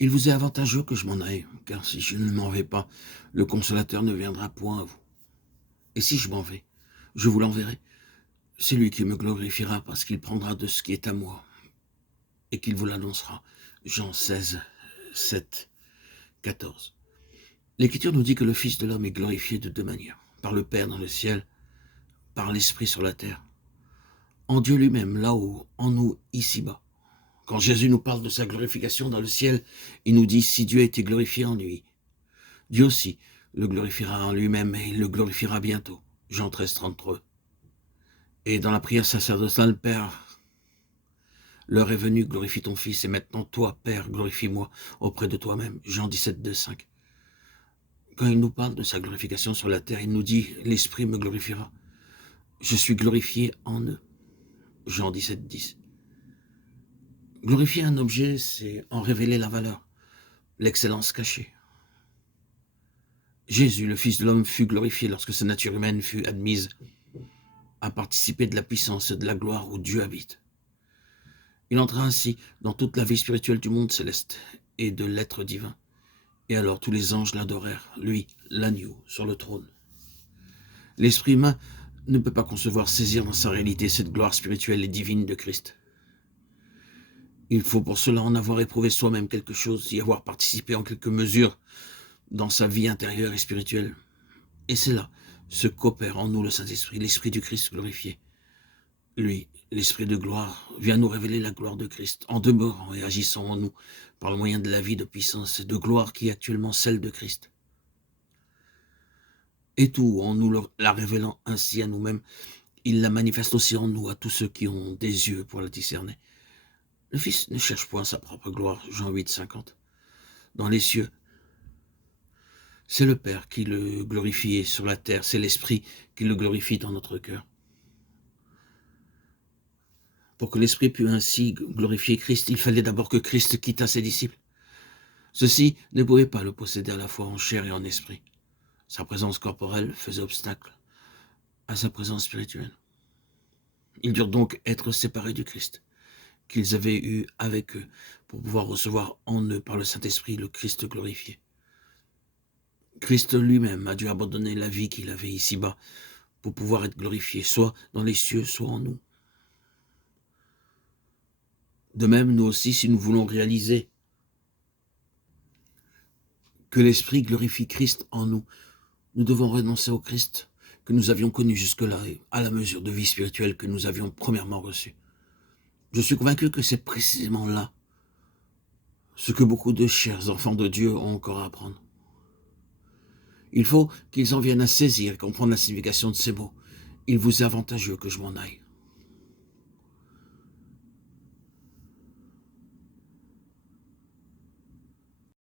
Il vous est avantageux que je m'en aille, car si je ne m'en vais pas, le consolateur ne viendra point à vous. Et si je m'en vais, je vous l'enverrai. C'est lui qui me glorifiera parce qu'il prendra de ce qui est à moi et qu'il vous l'annoncera. Jean 16, 7, 14. L'Écriture nous dit que le Fils de l'homme est glorifié de deux manières. Par le Père dans le ciel, par l'Esprit sur la terre. En Dieu lui-même, là-haut, en nous, ici-bas. Quand Jésus nous parle de sa glorification dans le ciel, il nous dit, si Dieu a été glorifié en lui, Dieu aussi le glorifiera en lui-même et il le glorifiera bientôt. Jean 13, 33. Et dans la prière sacerdotale, Père, l'heure est venue, glorifie ton Fils, et maintenant toi, Père, glorifie-moi auprès de toi-même. Jean 17, 2, 5. Quand il nous parle de sa glorification sur la terre, il nous dit, l'Esprit me glorifiera. Je suis glorifié en eux. Jean 17, 10. Glorifier un objet, c'est en révéler la valeur, l'excellence cachée. Jésus, le Fils de l'homme, fut glorifié lorsque sa nature humaine fut admise à participer de la puissance et de la gloire où Dieu habite. Il entra ainsi dans toute la vie spirituelle du monde céleste et de l'être divin. Et alors tous les anges l'adorèrent, lui, l'agneau, sur le trône. L'esprit humain ne peut pas concevoir, saisir dans sa réalité cette gloire spirituelle et divine de Christ. Il faut pour cela en avoir éprouvé soi-même quelque chose, y avoir participé en quelque mesure dans sa vie intérieure et spirituelle. Et c'est là ce qu'opère en nous le Saint-Esprit, l'Esprit du Christ glorifié. Lui, l'Esprit de gloire, vient nous révéler la gloire de Christ, en demeurant et agissant en nous, par le moyen de la vie de puissance et de gloire qui est actuellement celle de Christ. Et tout, en nous la révélant ainsi à nous-mêmes, il la manifeste aussi en nous, à tous ceux qui ont des yeux pour la discerner. Le Fils ne cherche point sa propre gloire, Jean 8, 50. Dans les cieux, c'est le Père qui le glorifie, et sur la terre, c'est l'Esprit qui le glorifie dans notre cœur. Pour que l'Esprit pût ainsi glorifier Christ, il fallait d'abord que Christ quittât ses disciples. Ceux-ci ne pouvaient pas le posséder à la fois en chair et en esprit. Sa présence corporelle faisait obstacle à sa présence spirituelle. Ils durent donc être séparés du Christ qu'ils avaient eu avec eux pour pouvoir recevoir en eux par le Saint-Esprit le Christ glorifié. Christ lui-même a dû abandonner la vie qu'il avait ici-bas pour pouvoir être glorifié, soit dans les cieux, soit en nous. De même, nous aussi, si nous voulons réaliser que l'Esprit glorifie Christ en nous, nous devons renoncer au Christ que nous avions connu jusque-là et à la mesure de vie spirituelle que nous avions premièrement reçue. Je suis convaincu que c'est précisément là ce que beaucoup de chers enfants de Dieu ont encore à apprendre. Il faut qu'ils en viennent à saisir et comprendre la signification de ces mots. Il vous est avantageux que je m'en aille.